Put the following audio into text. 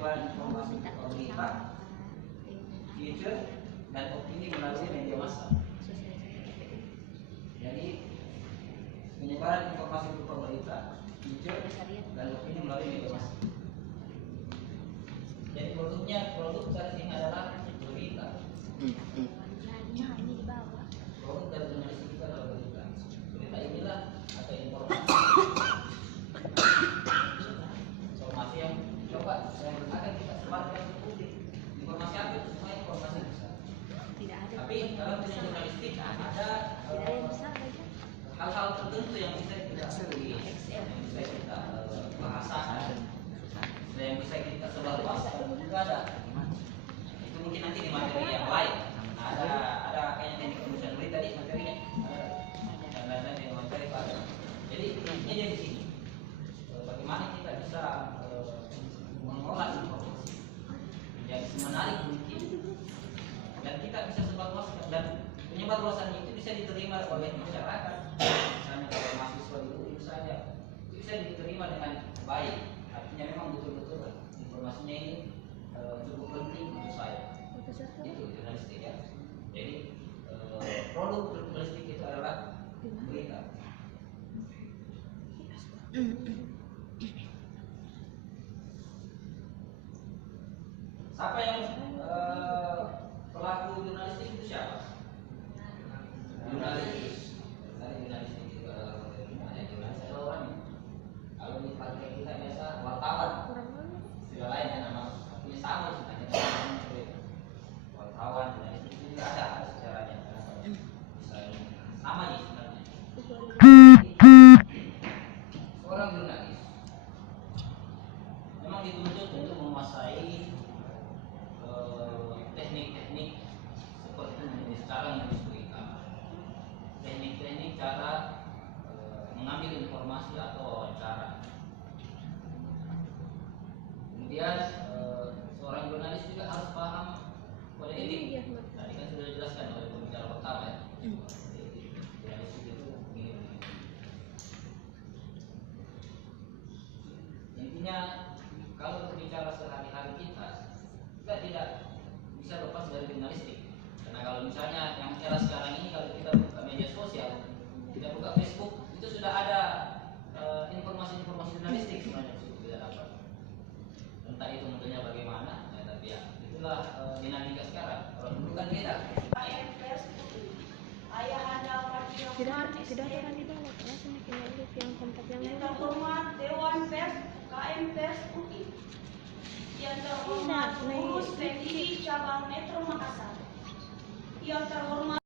penyebaran informasi pemerintah, feature dan opini melalui media massa. Jadi penyebaran informasi berupa berita, feature dan opini melalui media massa. Jadi produk saat ini adalah berita. Produk dari jurnalistik kita adalah berita. Berita inilah atau informasi yang coba yang akan kita sebarkan ke publik. Informasi apa itu? Semua informasi besar. Tapi dalam dunia jurnalistik ada hal-hal tertentu yang bisa kita bahasakan, yang bisa kita sebarluaskan. Itu ada. Itu mungkin nanti di materi yang lain. Ada kayaknya teknik penulisan berita tadi materinya dan lain-lain yang materi ada. Jadi ini di sini. Bagaimana kita bisa mengolah informasi yang semenarik mungkin dan kita bisa sebarluaskan, dan penyebarluasan itu bisa diterima oleh masyarakat. Misalnya kalau mahasiswa di UI saja itu bisa diterima dengan baik. Artinya memang betul-betul informasinya ini cukup penting untuk saya. Itu jurnalistik ya. Jadi produk jurnalistik itu adalah berita. Siapa yang pelaku jurnalistik itu siapa? Jurnalis. Dari jurnalistik itu ada jurnalis ada orang. Kalau di partai kita biasa wartawan. Tidak lain ya nama artinya sama sebenarnya. Wartawan jurnalistik itu juga ada sejarahnya. Misalnya sama nih sebenarnya. Seorang jurnalis memang dituntut untuk menguasai teknik-teknik seperti menulis, cara menulis berita, teknik-teknik cara mengambil informasi atau wawancara. Kemudian seorang jurnalis juga harus paham kode etik. Tadi kan sudah dijelaskan oleh pembicara pertama ya. Jurnalis itu begini. Intinya kalau berbicara sehari-hari kita tidak bisa lepas dari jurnalistik. Karena kalau misalnya yang era sekarang ini kalau kita buka media sosial, kita buka Facebook, itu sudah ada informasi-informasi jurnalistik sebenarnya kita dapat. Entah itu modelnya bagaimana, ya, tapi ya itulah dinamika sekarang. Kalau dulu kan beda. Tidak ada di bawah, ya, semakin elit yang kontak yang terhormat Dewan Pers KM Pers UI, yang terhormat pengurus PDI Cabang Metro Makassar, yang terhormat